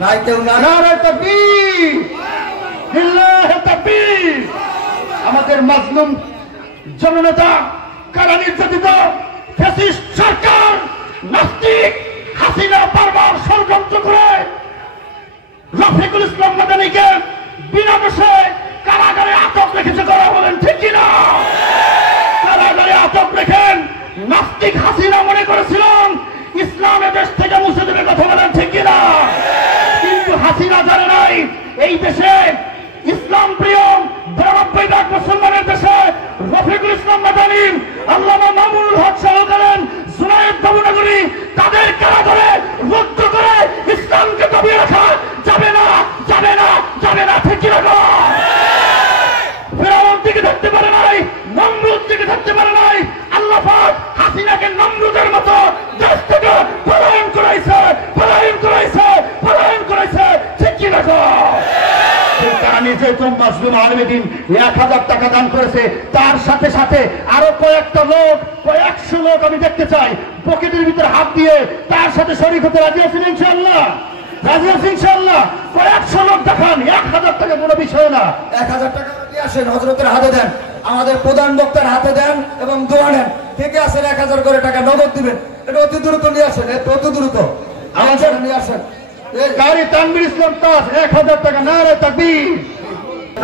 নাই কেউ নাই। নারে তাকবীর, লিল্লাহি তাকবীর। আমাদের মাজলুম জননেতা, কারা নির্যাতিত ফ্যাসিস্ট সরকার, নাস্তিক হাসিনা বারবার ষড়যন্ত্র করে রফিকুল ইসলাম মাদানীকে বিনা দোষে কারাগারে আটক রেখেছে। করা বলেন ঠিক কিনা? কারাগারে আটক রেখেন নাস্তিক হাসিনা মনে করেছিলাম ইসলামের দেশ থেকে মুছে দেবে। কথা বলেন ঠিক কিনা? কিন্তু হাসিনা জানে নাই এই দেশে ইসলাম প্রিয় 92 লাখ মুসলমানের দেশে রফিকুল ইসলাম মাদানী, আল্লামা মামুনুল হক সহকারেন, জুনায়েদ বাবুনগরী, তাদের কারাগারে রুদ্ধ করে ইসলামকে দবিয়ে রাখা যাবে না, যাবে না, যাবে না। ঠিক কিনা? ফেরাউন থেকে ধরতে পারে নাই, নমরুদ থেকে ধরতে পারে নাই, আল্লাহ পাক হাসিনাকে নমরুদের মতো দেশ থেকে পলায়ন করাইছে, পলায়ন করাইছে, পলায়ন করাইছে। ঠিক কিনা? তারা নিজে তো মাজলুম আলমেদিন 1000 টাকা দান করেছে। তার সাথে সাথে আরো কয়েকটা লোক, কয়েকশো লোক আমি দেখতে চাই পকেটের ভিতরে হাত দিয়ে তার সাথে শরীক হতে রাজি আছেন ইনশাআল্লাহ? রাজি আছেন ইনশাআল্লাহ? কয়েকশো লোক দেখান, 1000 টাকা কোনো বিষয় না। 1000 টাকা নিয়ে আসেন, হযরতের হাতে দেন, আমাদের প্রধান বক্তার হাতে দেন এবং দোয়া নেন। ঠিক আছে, 1000 করে টাকা নগদ দিবেন। এটা অতি দ্রুত নিয়ে আসেন, এটা অতি দ্রুত আমাদের নিয়ে আসেন। কারি তানভীর ইসলাম তাজ 1000 টাকা। নারে তাকবীর।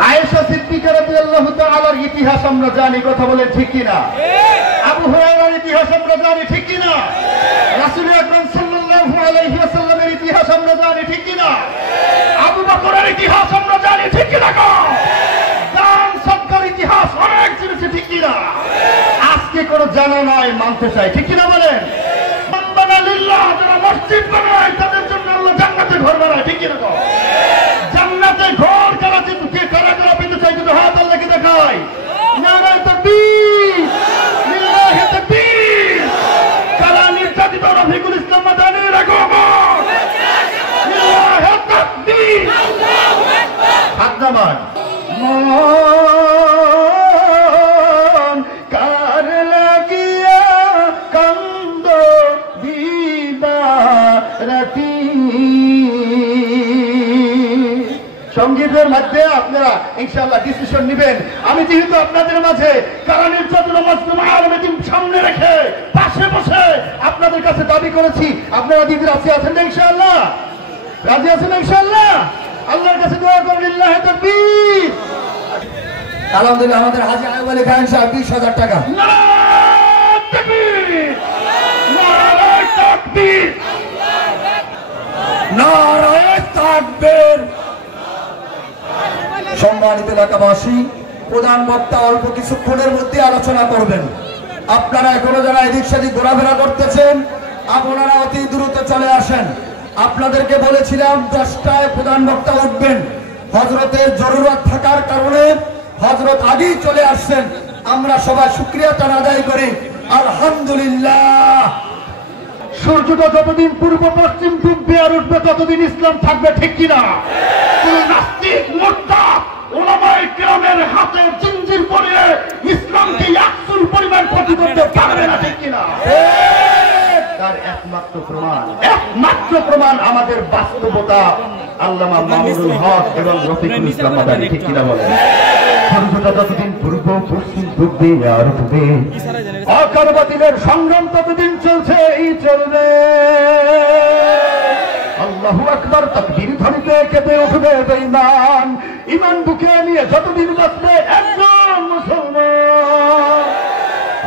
আয়েশা সিদ্দিকা রাদিয়াল্লাহু তাআলার ইতিহাস আমরা জানি। কথা বলেন ঠিক কিনা? আবু হুরায়রার ইতিহাস আমরা জানি। ঠিক কিনা? রাসূল আকরাম সাল্লাল্লাহু আলাইহি ওয়াসাল্লামের ইতিহাস আমরা জানি। ঠিক কিনা? আবু বকরের ইতিহাস আমরা জানি। ঠিক কিনা? দান সদকার ইতিহাস অনেক জেনেছি। ঠিক কিনা? আজকে কোনো জানা নাই, মানতে চাই। ঠিক কিনা বলেন? মান বানা লিল্লাহ, যারা মসজিদ বানায় তাদের জন্য আল্লাহ জান্নাতে ঘর বানায়। ঠিক কিনা? জান্নাতে ঘর কারা চিনতে, কারা কারা পেতে চাই, কিন্তু হাত আল্লাহকে দেখায়। নারে তাকবীর, লিল্লাহি তাকবীর। কারা নির্যাতিত রফিকুল ইসলাম মাদানীর আগমন, লিল্লাহি তাকবীর, আল্লাহু আকবার। হাত নামান। মন কার লাগিয়া কান্দ দিবারাতি। সঙ্গীতের মধ্যে আপনারা ইনশাআল্লাহ ডিসিশন নেবেন। আমি যেহেতু আপনাদের মাঝে কারা নির্যাতন মাজলুম আলমেদিন সামনে রেখে পাশে বসে আপনাদের কাছে দাবি করেছি, আপনারা দিদি রাজি আছেন না ইনশাআল্লাহ? রাজি আছেন না ইনশাআল্লাহ? আল্লাহর কাছে দোয়া করুন। লিল্লাহি তাকবীর। আলহামদুলিল্লাহ, আমাদের হাজী আয়ুব আলী খান সাহেব 20,000 টাকা। নারে তাকবীর, নারে তাকবীর, নারে তাকবীর। সম্মানিত এলাকাবাসী, প্রধান বক্তা অল্প কিছুক্ষণের মধ্যে আলোচনা করবেন। আপনারা এখনো যারা এদিক সেদিক ঘোরাফেরা করতেছেন, আপনারা অতি দ্রুত চলে আসেন। আপনাদেরকে বলেছিলাম 10টায় প্রধান বক্তা উঠবেন। হযরতের জরুরত থাকার কারণে হযরত আগেই চলে আসছেন। আমরা সবাই শুকরিয়া তার আদায় করি, আলহামদুলিল্লাহ। সূর্যটা যতদিন পূর্ব পশ্চিম ডুববে আর উঠবে ততদিন ইসলাম থাকবে। ঠিক কিনা? কোন নাস্তিক মুরতাদ উলামায়ে কিরামের হাতে জিঞ্জির পরিয়ে ইসলামকে একচুল পরিমাণ ক্ষতি করতে পারবে না। ঠিক কিনা? তার একমাত্র প্রমাণ আমাদের বাস্তবতা আল্লামা মামুনুল হক এবং রফিকুল ইসলাম মাদানী। ঠিক কিনা বলেন? সূর্যটা যতদিন পূর্ব পশ্চিম ডুববে আর উঠবে, হক বাতিলের সংগ্রাম ততদিন চলছে, এই চলবে। আল্লাহু আকবার। তাকবীর ধ্বনিতে কেঁপে উঠবে বেঈমান, ঈমান বুকে নিয়ে যতদিন বাঁচবে একজন মুসলমান।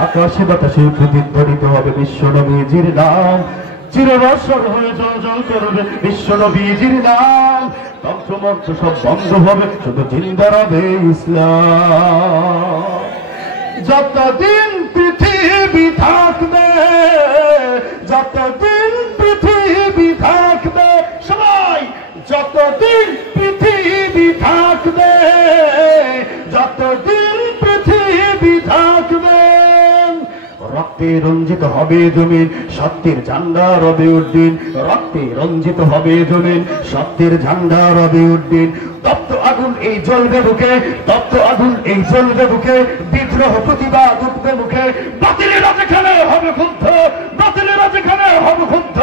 আকাশে বাতাসে প্রতিধ্বনিত হবে বিশ্ব নবীজির নাম, চিরবর্ষর হয়ে জল করবে বিশ্ব নবীজির নাম। তন্ত্রমন্ত্র সব বন্ধ হবে, শুধু জিন্দা রবে ইসলাম। যতদিন পৃথিবী থাকবে, যতদিন পৃথিবী থাকবে, সবাই যতদিন পৃথিবী থাকবে, যতদিন পৃথিবী থাকবে, রক্তে রঞ্জিত হবে জমিন, সত্যের ঝান্ডা রবে উদ্দিন। রক্তে রঞ্জিত হবে জমিন, সত্যের ঝান্ডা রবে উদ্দিন। তপ্ত আগুন এই জ্বলবে বুকে, তপ্ত আগুন এই জ্বলবে বুকে, বিদ্রোহ প্রতিবাদ উঠবে মুখে। বাতিলেরা যেখানে হবে ক্ষুব্ধ, বাতিলেরা যেখানে হবে ক্ষুব্ধ,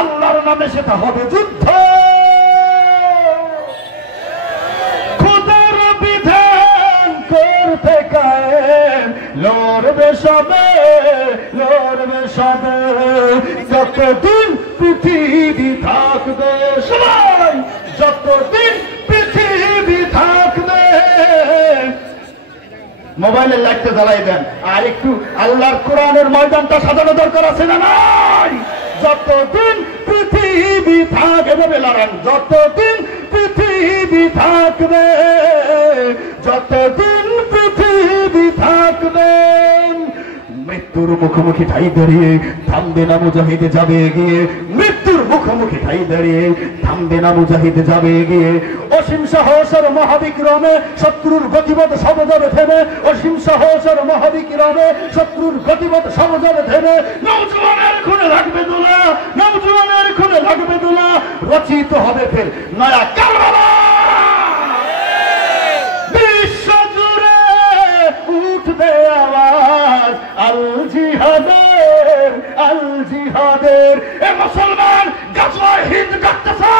আল্লাহর নামে সেটা হবে যুদ্ধ। সবে লড়বে সবে যতদিন পৃথিবী থাকবে সবাই যতদিন পৃথিবী থাকবে মোবাইলের লাইটটা জ্বালাই দেন আর একটু আল্লাহর কোরআনের ময়দানটা সাজানো দরকার আছে না নাই যতদিন পৃথিবী থাকবে বেলারান যতদিন পৃথিবী থাকবে যতদিন পৃথিবী থাকবে মৃত্যুর মুখোমুখি ঠাই দাঁড়িয়ে থামবে না মুজাহিদ যাবে এগিয়ে মৃত্যুর মুখোমুখি ঠাই দাঁড়িয়ে থামবে না মুজাহিদ যাবে এগিয়ে অসীম সাহসের মহাবিক্রমে শত্রুর গতিপথ সবজরে থেমে অসীম সাহসের মহাবিক্রমে শত্রুর গতিপথ সবজরে থেমে নওজওয়ানের খুনে লাগবে দোলা নওজওয়ানের খুনে লাগবে দোলা রচিত হবে ফের নয়া কারবালা বিশ্ব জুড়ে উঠবে আওয়াজ আল জিহাদের এ মুসলমান গাজওয়ায়ে হিন্দ করতেছে